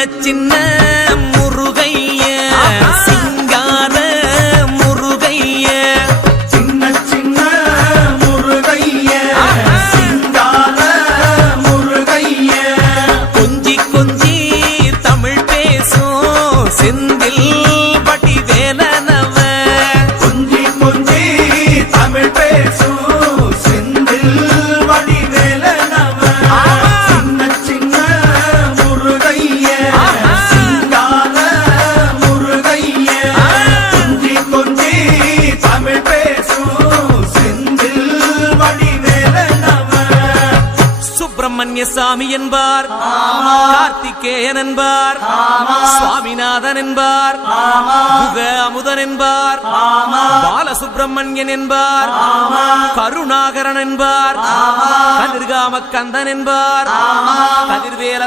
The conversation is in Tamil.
சின்ன முருகைய சிங்கார முருகைய சின்ன சின்ன முருகைய சிங்கார முருகைய கொஞ்சி கொஞ்சி தமிழ் பேசும் செந்தில் பட்டி வேலனவ கொஞ்சி கொஞ்சி தமிழ் பேசும் செந்தில் படி வேலனவ சின்ன சின்ன முருகைய சிங்கார முருகைய கொஞ்சி கொஞ்சி தமிழ் பேசும் செந்தில் படி வேலனவ சுப்பிரமணிய சாமி என்பார் கார்த்திகேயன் என்பார் சுவாமிநாதன் என்பார் முக அமுதன் என்பார் பாலசுப்பிரமணியன் என்பார் கருணாகரன் என்பார் கதிர்காம கந்தன் என்பார் கதிர்வேல